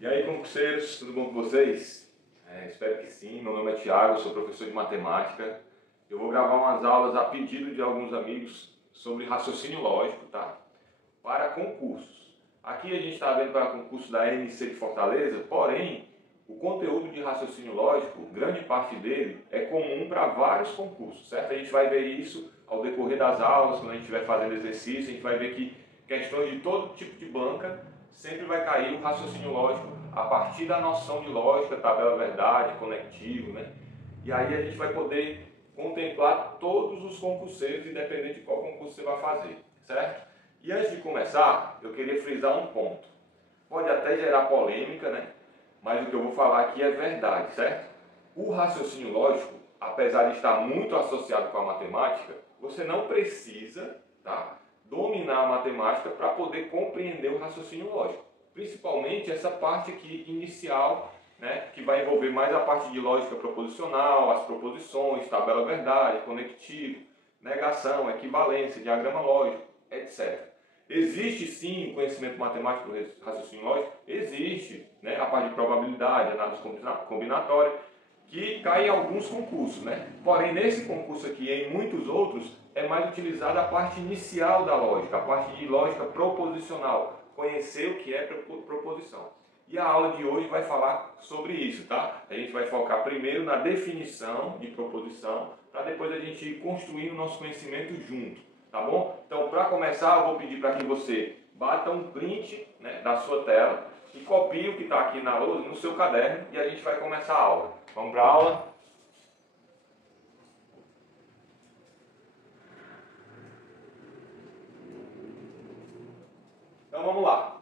E aí, concurseiros, tudo bom com vocês? Espero que sim. Meu nome é Thiago, sou professor de matemática. Eu vou gravar umas aulas a pedido de alguns amigos sobre raciocínio lógico, tá? Para concursos. Aqui a gente está vendo para concurso da MC de Fortaleza, porém, o conteúdo de raciocínio lógico, grande parte dele, é comum para vários concursos, certo? A gente vai ver isso ao decorrer das aulas, quando a gente estiver fazendo exercício, a gente vai ver que questões de todo tipo de banca sempre vai cair o raciocínio lógico a partir da noção de lógica, tabela verdade, conectivo, né? E aí a gente vai poder contemplar todos os concurseiros, independente de qual concurso você vai fazer, certo? E antes de começar, eu queria frisar um ponto. Pode até gerar polêmica, né? Mas o que eu vou falar aqui é verdade, certo? O raciocínio lógico, apesar de estar muito associado com a matemática, você não precisa, tá, dominar a matemática para poder compreender o raciocínio lógico. Principalmente essa parte aqui inicial, né, que vai envolver mais a parte de lógica proposicional, as proposições, tabela verdade, conectivo, negação, equivalência, diagrama lógico, etc. Existe sim conhecimento matemático do raciocínio lógico? Existe, né? A parte de probabilidade, análise combinatória, que cai em alguns concursos, né? Porém, nesse concurso aqui e em muitos outros, é mais utilizada a parte inicial da lógica, a parte de lógica proposicional, conhecer o que é proposição. E a aula de hoje vai falar sobre isso, tá? A gente vai focar primeiro na definição de proposição, para depois a gente ir construindo o nosso conhecimento junto. Tá bom? Então, para começar, eu vou pedir para que você bata um print, né, da sua tela e copie o que está aqui na lousa no seu caderno e a gente vai começar a aula. Vamos para a aula? Então, vamos lá.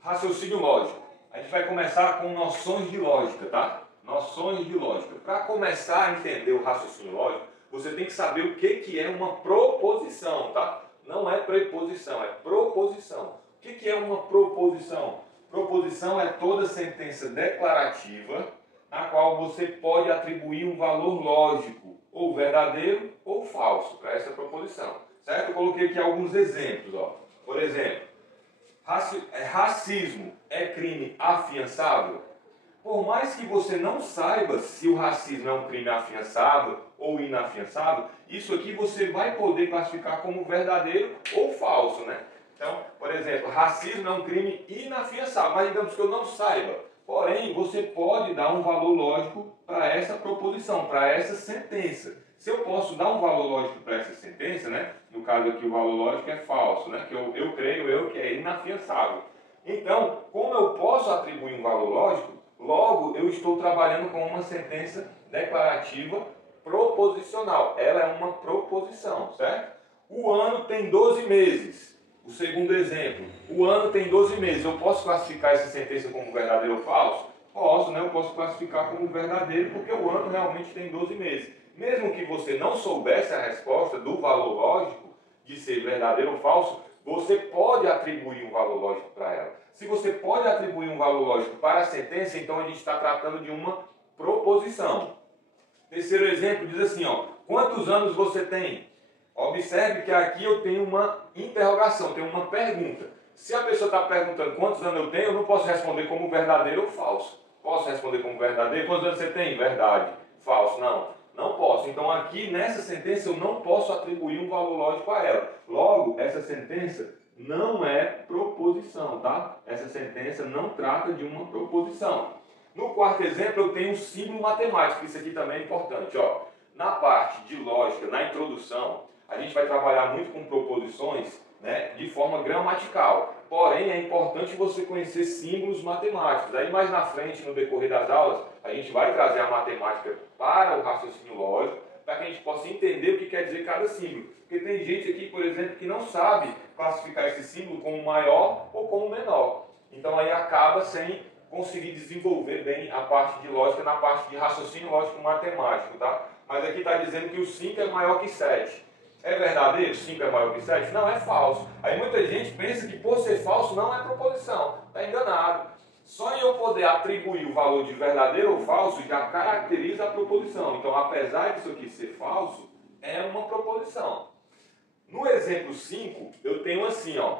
Raciocínio lógico. A gente vai começar com noções de lógica, tá? Noções de lógica. Para começar a entender o raciocínio lógico, você tem que saber o que é uma proposição, tá? Não é preposição, é proposição. O que é uma proposição? Proposição é toda sentença declarativa na qual você pode atribuir um valor lógico, ou verdadeiro ou falso, para essa proposição. Certo? Eu coloquei aqui alguns exemplos. Ó. Por exemplo, racismo é crime afiançável? Por mais que você não saiba se o racismo é um crime afiançável ou inafiançável, isso aqui você vai poder classificar como verdadeiro ou falso, né? Então, por exemplo, racismo é um crime inafiançável, mas digamos que eu não saiba. Porém, você pode dar um valor lógico para essa proposição, para essa sentença. Se eu posso dar um valor lógico para essa sentença, né? No caso aqui o valor lógico é falso, né? Que eu creio que é inafiançável. Então, como eu posso atribuir um valor lógico, logo, eu estou trabalhando com uma sentença declarativa proposicional. Ela é uma proposição, certo? O ano tem 12 meses. O segundo exemplo, o ano tem 12 meses. Eu posso classificar essa sentença como verdadeiro ou falso? Posso, né? Eu posso classificar como verdadeiro porque o ano realmente tem 12 meses. Mesmo que você não soubesse a resposta do valor lógico de ser verdadeiro ou falso, você pode atribuir um valor lógico para ela. Se você pode atribuir um valor lógico para a sentença, então a gente está tratando de uma proposição. Terceiro exemplo diz assim, ó, quantos anos você tem? Observe que aqui eu tenho uma interrogação, tenho uma pergunta. Se a pessoa está perguntando quantos anos eu tenho, eu não posso responder como verdadeiro ou falso. Posso responder como verdadeiro? Quantos anos você tem? Verdade. Falso? Não. Não posso. Então aqui nessa sentença eu não posso atribuir um valor lógico a ela. Logo, essa sentença não é proposição, tá? Essa sentença não trata de uma proposição. No quarto exemplo eu tenho um símbolo matemático, isso aqui também é importante, ó. Na parte de lógica, na introdução, a gente vai trabalhar muito com proposições, né, de forma gramatical. Porém, é importante você conhecer símbolos matemáticos. Aí mais na frente, no decorrer das aulas, a gente vai trazer a matemática para o raciocínio lógico, para que a gente possa entender o que quer dizer cada símbolo. Porque tem gente aqui, por exemplo, que não sabe classificar esse símbolo como maior ou como menor. Então aí acaba sem conseguir desenvolver bem a parte de lógica na parte de raciocínio lógico matemático, tá? Mas aqui está dizendo que o 5 é maior que 7. É verdadeiro? 5 é maior que 7? Não, é falso. Aí muita gente pensa que por ser falso não é proposição. Está enganado. Só em eu poder atribuir o valor de verdadeiro ou falso já caracteriza a proposição. Então, apesar disso aqui ser falso, é uma proposição. No exemplo 5, eu tenho assim, ó,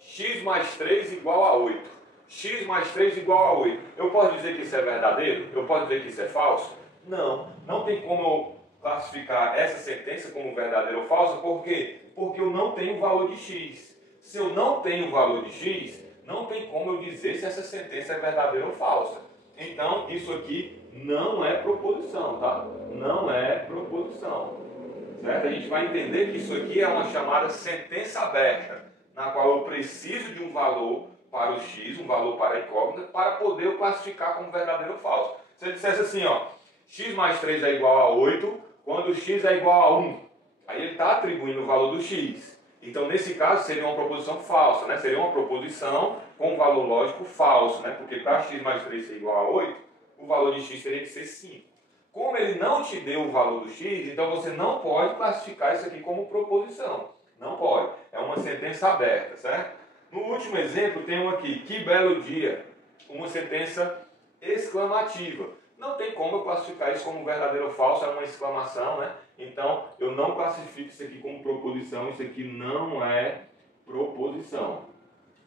x mais 3 igual a 8. x mais 3 igual a 8. Eu posso dizer que isso é verdadeiro? Eu posso dizer que isso é falso? Não, não tem como eu classificar essa sentença como verdadeira ou falsa. Por quê? Porque eu não tenho o valor de x. Se eu não tenho o valor de x, não tem como eu dizer se essa sentença é verdadeira ou falsa. Então, isso aqui não é proposição, tá? Não é proposição. Certo? A gente vai entender que isso aqui é uma chamada sentença aberta, na qual eu preciso de um valor para o x, um valor para a incógnita, para poder eu classificar como verdadeiro ou falso. Se eu dissesse assim, ó, x mais 3 é igual a 8, quando x é igual a 1, aí ele está atribuindo o valor do x. Então, nesse caso, seria uma proposição falsa, né? Seria uma proposição com um valor lógico falso, né? Porque para x mais 3 ser igual a 8, o valor de x teria que ser 5. Como ele não te deu o valor do x, então você não pode classificar isso aqui como proposição. Não pode. É uma sentença aberta, certo? No último exemplo, tem um aqui, que belo dia. Uma sentença exclamativa. Não tem como eu classificar isso como verdadeiro ou falso, é uma exclamação, né? Então, eu não classifico isso aqui como proposição, isso aqui não é proposição.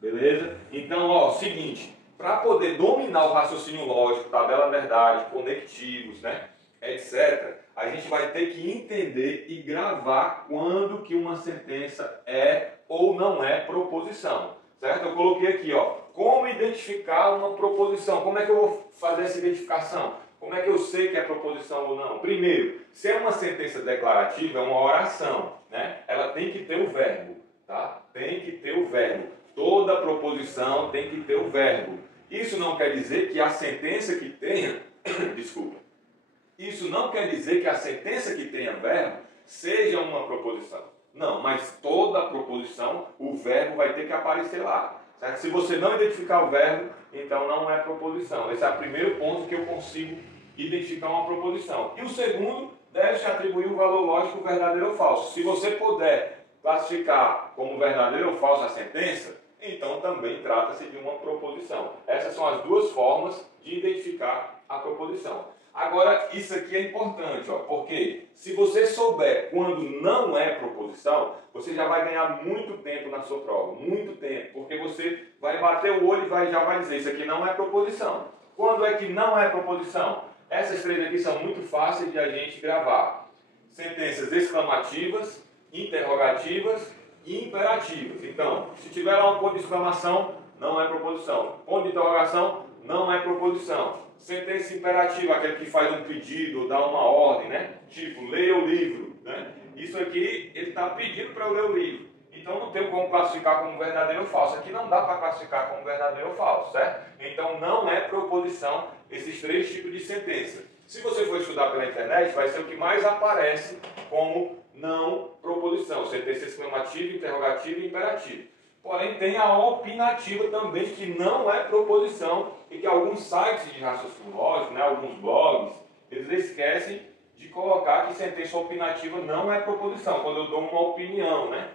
Beleza? Então, ó, seguinte, para poder dominar o raciocínio lógico, tabela verdade, conectivos, né, etc., a gente vai ter que entender e gravar quando que uma sentença é ou não é proposição. Certo? Eu coloquei aqui, ó, como identificar uma proposição. Como é que eu vou fazer essa identificação? Como é que eu sei que é proposição ou não? Primeiro, se é uma sentença declarativa, é uma oração, né? Ela tem que ter o verbo, tá? Tem que ter o verbo. Toda proposição tem que ter o verbo. Isso não quer dizer que a sentença que tenha, desculpa, isso não quer dizer que a sentença que tenha verbo seja uma proposição. Não, mas toda proposição, o verbo vai ter que aparecer lá. Certo? Se você não identificar o verbo, então não é proposição. Esse é o primeiro ponto que eu consigo identificar uma proposição. E o segundo, deve-se atribuir um valor lógico verdadeiro ou falso. Se você puder classificar como verdadeiro ou falso a sentença, então também trata-se de uma proposição. Essas são as duas formas de identificar a proposição. Agora, isso aqui é importante, ó, porque se você souber quando não é proposição, você já vai ganhar muito tempo na sua prova, muito tempo, porque você vai bater o olho e já vai dizer, isso aqui não é proposição. Quando é que não é proposição? Essas três aqui são muito fáceis de a gente gravar. Sentenças exclamativas, interrogativas e imperativas. Então, se tiver lá um ponto de exclamação, não é proposição. Ponto de interrogação, não é proposição. Sentença imperativa, aquele que faz um pedido, dá uma ordem, né? Tipo, leia o livro, né? Isso aqui, ele está pedindo para eu ler o livro. Então não tem como classificar como verdadeiro ou falso. Aqui não dá para classificar como verdadeiro ou falso, certo? Então não é proposição esses três tipos de sentença. Se você for estudar pela internet, vai ser o que mais aparece como não proposição. Sentença exclamativa, interrogativa e imperativa. Porém, tem a opinativa também, que não é proposição, e que alguns sites de raciocínio lógico, né, alguns blogs, eles esquecem de colocar que sentença opinativa não é proposição, quando eu dou uma opinião, né?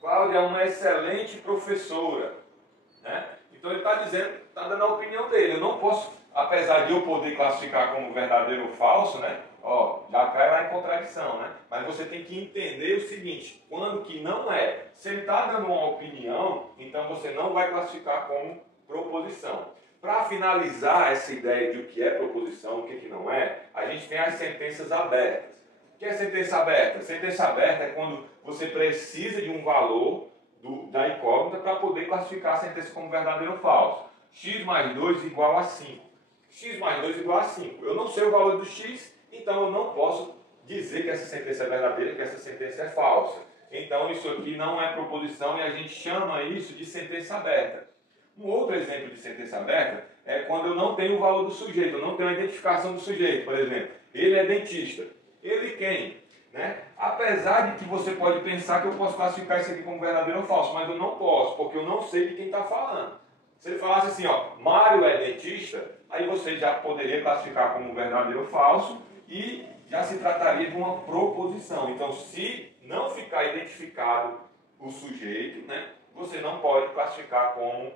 Cláudia é uma excelente professora, né? Então ele está dizendo, está dando a opinião dele. Eu não posso, apesar de eu poder classificar como verdadeiro ou falso, né? Ó, já cai lá em contradição, né? Mas você tem que entender o seguinte, quando que não é. Se ele está dando uma opinião, então você não vai classificar como proposição. Para finalizar essa ideia de o que é proposição, o que não é, a gente tem as sentenças abertas. O que é sentença aberta? Sentença aberta é quando você precisa de um valor da incógnita para poder classificar a sentença como verdadeiro ou falso. X mais 2 igual a 5. X mais 2 igual a 5. Eu não sei o valor do x, então eu não posso dizer que essa sentença é verdadeira, que essa sentença é falsa. Então isso aqui não é proposição e a gente chama isso de sentença aberta. Um outro exemplo de sentença aberta é quando eu não tenho o valor do sujeito, eu não tenho a identificação do sujeito. Por exemplo, ele é dentista. Ele quem? Né? Apesar de que você pode pensar que eu posso classificar isso aqui como verdadeiro ou falso, mas eu não posso, porque eu não sei de quem está falando. Se ele falasse assim, ó, Mário é dentista, aí você já poderia classificar como verdadeiro ou falso e já se trataria de uma proposição. Então, se não ficar identificado o sujeito, né, você não pode classificar como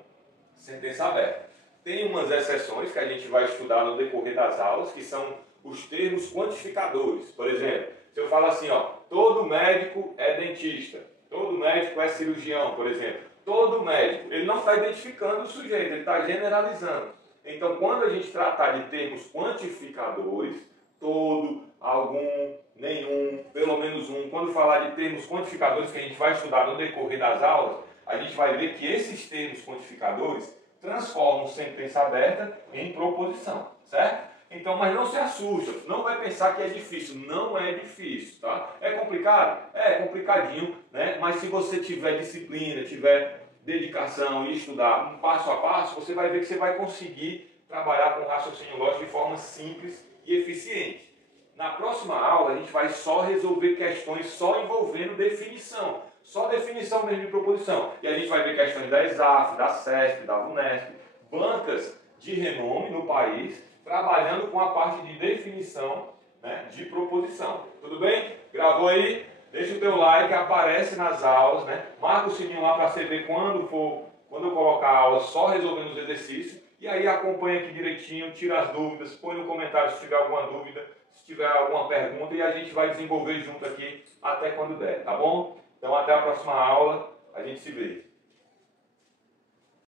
sentença aberta. Tem umas exceções que a gente vai estudar no decorrer das aulas, que são os termos quantificadores. Por exemplo, se eu falo assim, ó, todo médico é dentista, todo médico é cirurgião, por exemplo. Todo médico. Ele não está identificando o sujeito, ele está generalizando. Então, quando a gente tratar de termos quantificadores, todo, algum, nenhum, pelo menos um, quando falar de termos quantificadores que a gente vai estudar no decorrer das aulas, a gente vai ver que esses termos quantificadores transformam sentença aberta em proposição, certo? Então, mas não se assusta, não vai pensar que é difícil, não é difícil, tá? É complicado? É complicadinho, né? Mas se você tiver disciplina, tiver dedicação e estudar um passo a passo, você vai ver que você vai conseguir trabalhar com raciocínio lógico de forma simples e eficiente. Na próxima aula, a gente vai só resolver questões só envolvendo definição, só definição mesmo de proposição. E a gente vai ver questões da ESAF, da CESP, da VUNESP, bancas de renome no país, trabalhando com a parte de definição, né, de proposição. Tudo bem? Gravou aí? Deixa o teu like, aparece nas aulas, né? Marca o sininho lá para você ver quando eu colocar a aula só resolvendo os exercícios. E aí acompanha aqui direitinho, tira as dúvidas, põe no comentário se tiver alguma dúvida, se tiver alguma pergunta, e a gente vai desenvolver junto aqui até quando der, tá bom? Então até a próxima aula, a gente se vê.